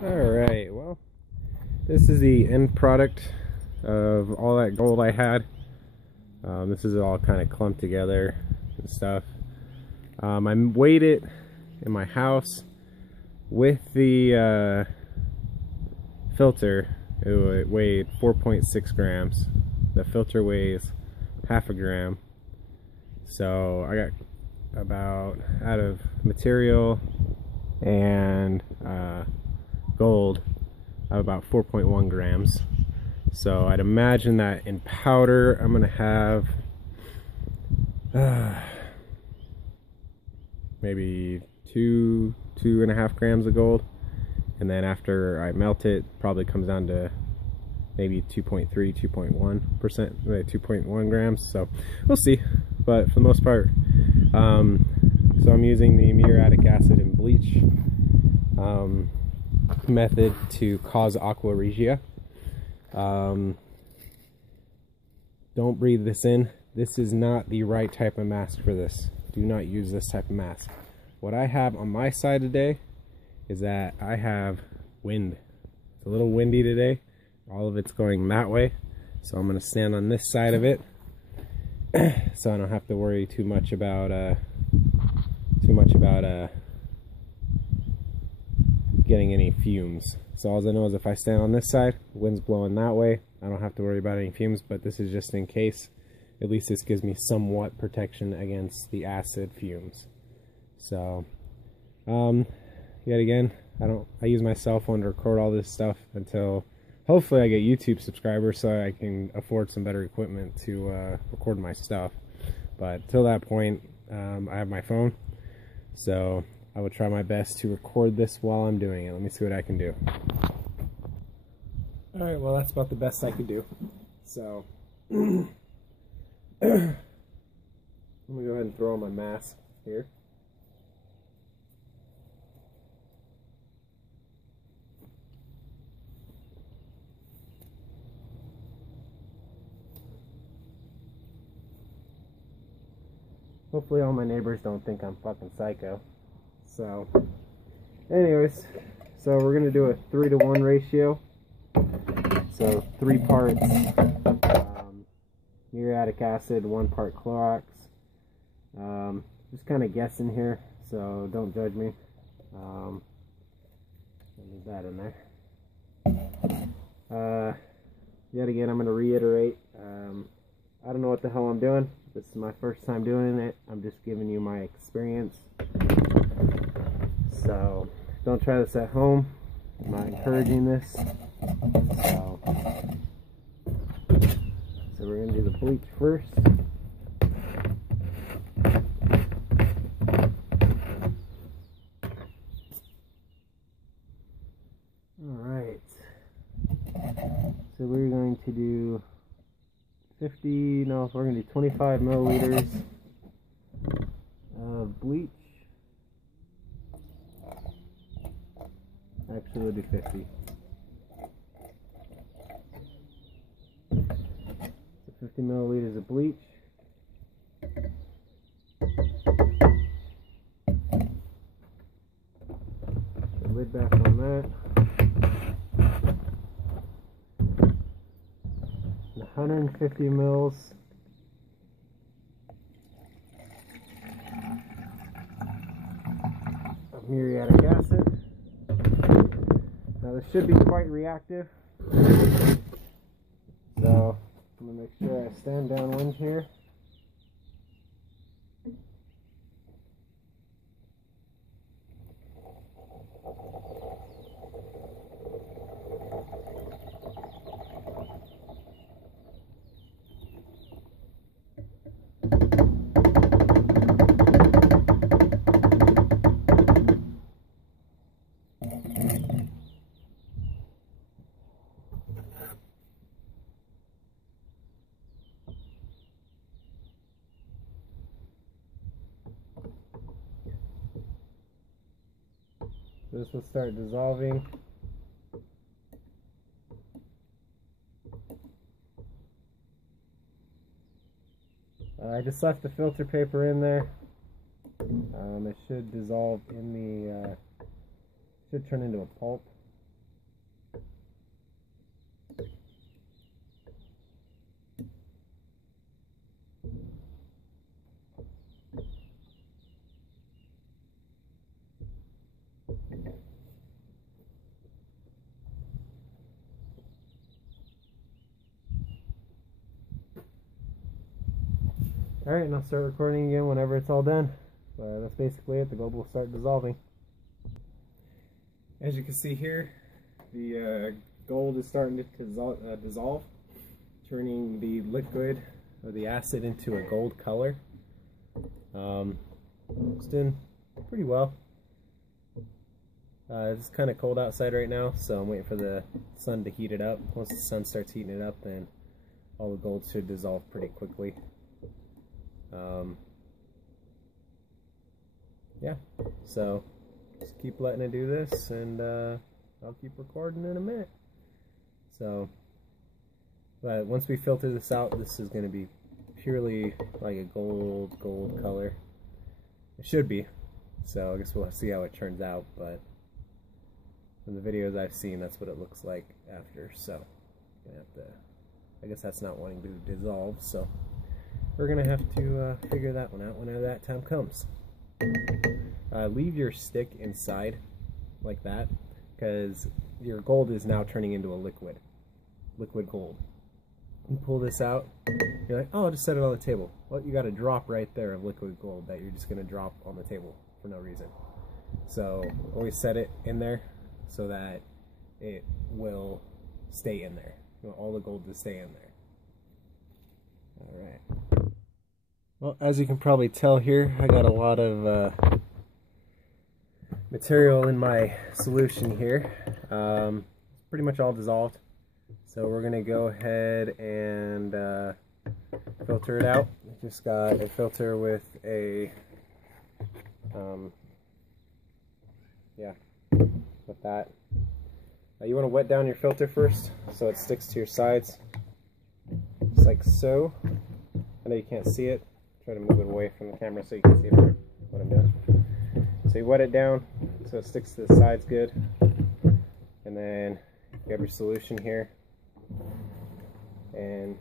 Alright, well, this is the end product of all that gold I had. This is all kind of clumped together and stuff. I weighed it in my house with the filter. It weighed 4.6 grams. The filter weighs half a gram. So I got about, out of material and gold, about 4.1 grams. So I'd imagine that in powder I'm gonna have maybe 2.5 grams of gold, and then after I melt it, probably comes down to maybe 2.1%, 2.1 grams. So we'll see, but for the most part, so I'm using the muriatic acid and bleach method to cause aqua regia. Don't breathe this in. This is not the right type of mask for this. Do not use this type of mask. What I have on my side today is that I have wind. It's a little windy today. All of it's going that way. So I'm going to stand on this side of it so I don't have to worry too much about getting any fumes. So all I know is if I stand on this side, the wind's blowing that way, I don't have to worry about any fumes, but this is just in case. At least this gives me somewhat protection against the acid fumes. So, yet again, I use my cell phone to record all this stuff until hopefully I get YouTube subscribers so I can afford some better equipment to record my stuff. But till that point, I have my phone, so I will try my best to record this while I'm doing it. Let me see what I can do. Alright, well, that's about the best I could do. So, I'm going to go ahead and throw on my mask here. Hopefully all my neighbors don't think I'm fucking psycho. So, anyways, so we're going to do a 3-to-1 ratio. So 3 parts muriatic acid, 1 part Clorox. Just kind of guessing here, so don't judge me. Leave that in there. Yet again, I'm going to reiterate, I don't know what the hell I'm doing. This is my first time doing it. I'm just giving you my experience. So don't try this at home. I'm not encouraging this. So we're going to do the bleach first. Alright. So we're going to do we're going to do 25 milliliters of bleach. Actually, we'll do 50. So 50 milliliters of bleach. The lid back on that. 150 mils of muriatic acid. Now this should be quite reactive, so I'm going to make sure I stand downwind here. This will start dissolving. I just left the filter paper in there. It should dissolve in the, should turn into a pulp. Alright, and I'll start recording again whenever it's all done. But that's basically it. The gold will start dissolving. As you can see here, the gold is starting to dissolve, turning the liquid or the acid into a gold color. It's doing pretty well. It's kind of cold outside right now, so I'm waiting for the sun to heat it up. Once the sun starts heating it up, then all the gold should dissolve pretty quickly. Yeah, so just keep letting it do this, and I'll keep recording in a minute. So, but once we filter this out, this is going to be purely like a gold color. It should be. So I guess we'll see how it turns out, but from the videos I've seen, that's what it looks like after. So gonna have to, I guess that's not wanting to dissolve, so we're gonna have to figure that one out whenever that time comes. Leave your stick inside like that, because your gold is now turning into a liquid gold. You pull this out, you're like, oh, I'll just set it on the table. Well, you got a drop right there of liquid gold that you're just gonna drop on the table for no reason. So always set it in there so that it will stay in there. You want all the gold to stay in there. Alright. Well, as you can probably tell here, I got a lot of material in my solution here. It's pretty much all dissolved. So we're going to go ahead and filter it out. I just got a filter with a, with that. You want to wet down your filter first so it sticks to your sides, just like so. I know you can't see it. Try to move it away from the camera so you can see what I'm doing. So you wet it down so it sticks to the sides good, and then you have your solution here, and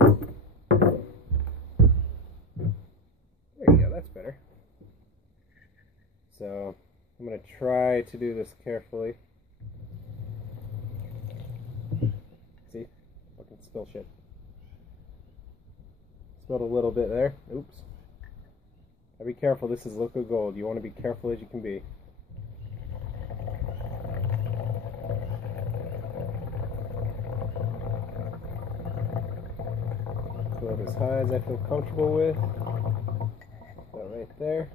there you go, that's better. So I'm going to try to do this carefully. See? Fucking spill shit. Spilled a little bit there. Oops. Now be careful, this is liquid gold. You want to be careful as you can be. Go as high as I feel comfortable with. Go right there.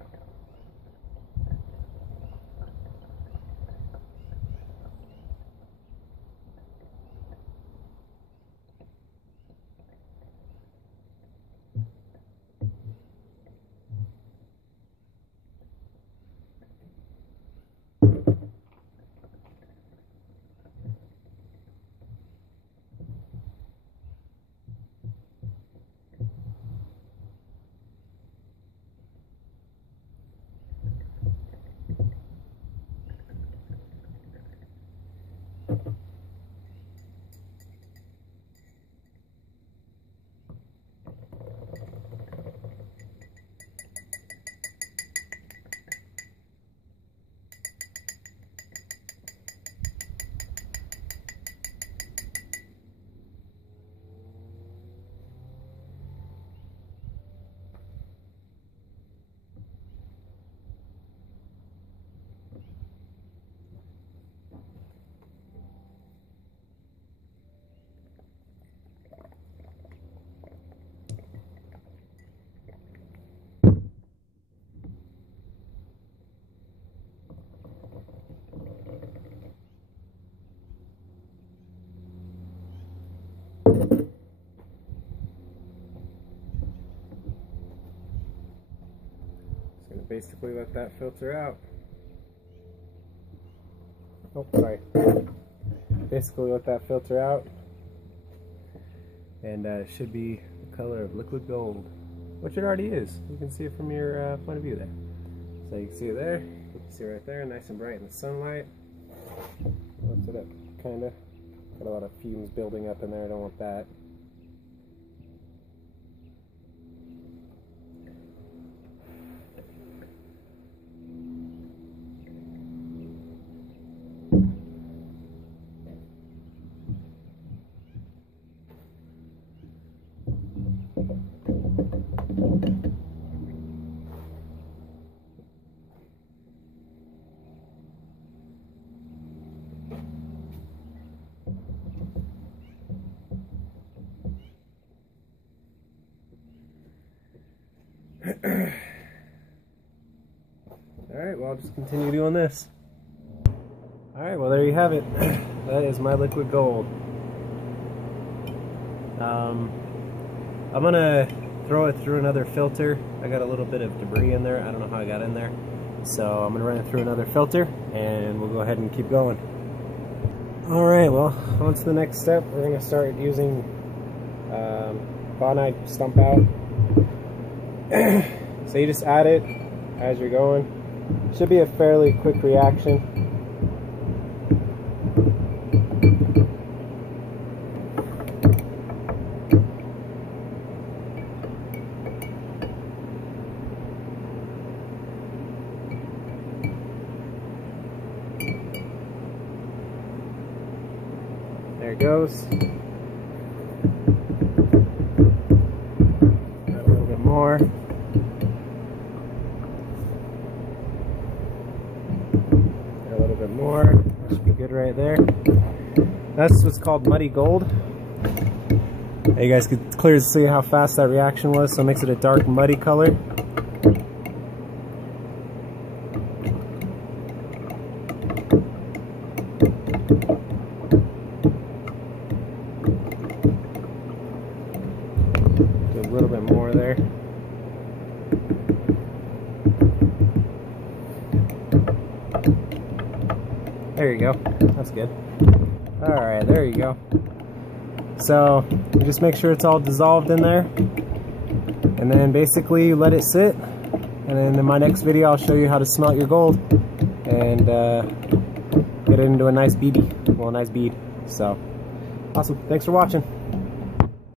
Basically let that filter out. Oh, sorry. Basically let that filter out, and it should be the color of liquid gold, which it already is. You can see it from your point of view there. So you can see it there. You can see it right there, nice and bright in the sunlight. Lift it up, kinda. Got a lot of fumes building up in there. I don't want that. I'll just continue doing this. Alright, well there you have it. That is my liquid gold. I'm gonna throw it through another filter. I got a little bit of debris in there. I don't know how I got in there. So I'm gonna run it through another filter and we'll go ahead and keep going. Alright, well, on to the next step. We're gonna start using bonite stump out. So you just add it as you're going. Should be a fairly quick reaction. There it goes. Add a little bit more. A little bit more. That should be good right there. That's what's called muddy gold. You guys could clearly see how fast that reaction was, so it makes it a dark muddy color. Do a little bit more there. There you go. That's good. Alright, there you go. So, you just make sure it's all dissolved in there. And then basically you let it sit. And then in my next video I'll show you how to smelt your gold. And get it into a nice bead. Well, a nice bead. So, awesome. Thanks for watching.